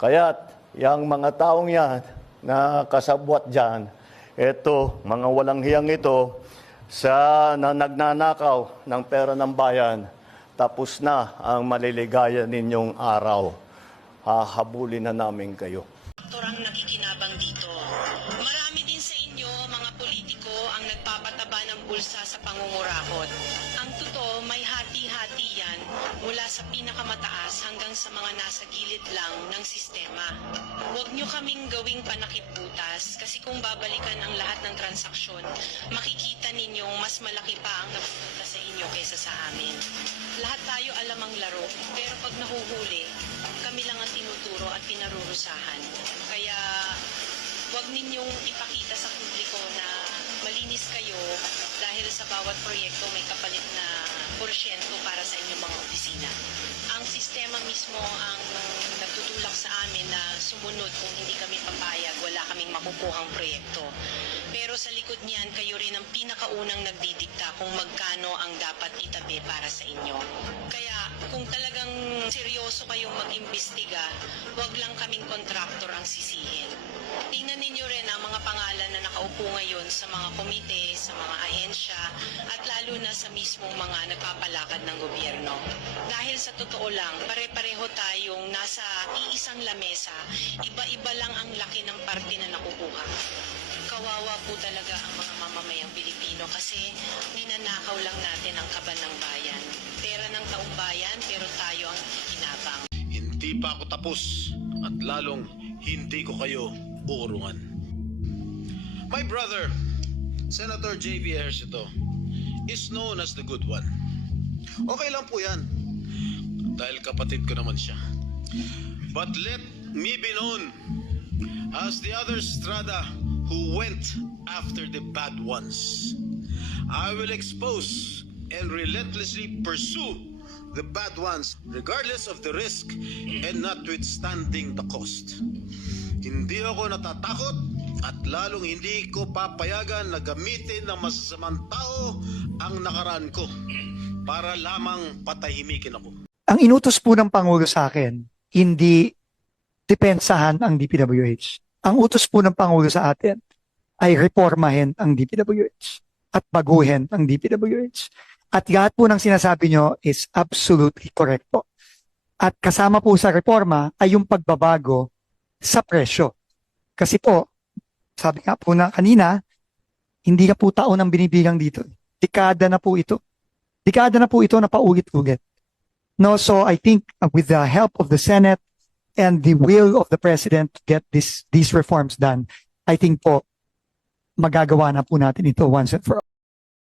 Kaya't yung mga taong yan na kasabwat dyan, eto, mga walang hiyang ito, na nagnanakaw ng pera ng bayan, tapos na ang maliligaya ninyong araw. Hahabulin na namin kayo. Ang nakikinabang dito. Marami din sa inyo, mga politiko, ang nagpapataba ng bulsa sa pangungurakot. Ang totoo, may hati-hati yan mula sa pinakamataas hanggang sa mga nasa gilid lang ng sistema. Huwag nyo kaming gawing panakip butas kasi kung babalikan ang lahat ng transaksyon, makikita ninyong mas malaki pa ang napupunta sa inyo kaysa sa amin. Lahat tayo alam ang laro, pero pag nahuhuli, kami lang ang tinuturo at pinarurusahan. Kaya huwag ninyong ipakita sa publiko na malinis kayo dahil sa bawat proyekto may kapalit na porsyento para sa inyong mga opisina. Ang sistema mismo ang nagtutulak sa amin na sumunod kung hindi kami papayag, wala kaming makukuhang proyekto. Pero sa likod niyan, kayo rin ang pinakaunang nagdidikta kung magkano ang dapat itabi para sa inyo. Kaya kung talagang seryoso kayong mag-imbestiga, huwag lang kaming kontraktor ang sisihin. Tingnan ninyo rin ang mga pangalan na nakaupo ngayon sa mga komite, sa mga ahensya, at lalo na sa mismong mga nagpapalakad ng gobyerno. Dahil sa totoo lang, pare-pareho tayong nasa iisang lamesa, iba-iba lang ang laki ng parte na nakukuha. Kawawa po talaga ang mga mamamayang Pilipino kasi ninanakaw lang natin ang kaban ng bayan. Pera ng taong bayan pero tayo ang nakikinabang. Hindi pa ako tapos at lalong hindi ko kayo uurungan. My brother, Senator J.V. Ejercito, is known as the good one. Okay lang po yan dahil kapatid ko naman siya. But let me be known as the other Strada who went after the bad ones. I will expose and relentlessly pursue the bad ones regardless of the risk and notwithstanding the cost. Hindi ako natatakot at lalong hindi ko papayagan na gamitin ng masasamang tao ang nakaraan ko para lamang patahimikin ako. Ang inutos po ng Pangulo sa akin, hindi depensahan ang DPWH. Ang utos po ng Pangulo sa atin ay reformahin ang DPWH at baguhin ang DPWH. At lahat po ng sinasabi nyo is absolutely correct po. At kasama po sa reforma ay yung pagbabago sa presyo. Kasi po, sabi nga po na kanina, hindi na po taon ang binibilang dito. Dekada na po ito. Dekada na po ito na paulit-ulit. No, so I think with the help of the Senate and the will of the President to get these reforms done, I think po magagawa na po natin ito once and for all.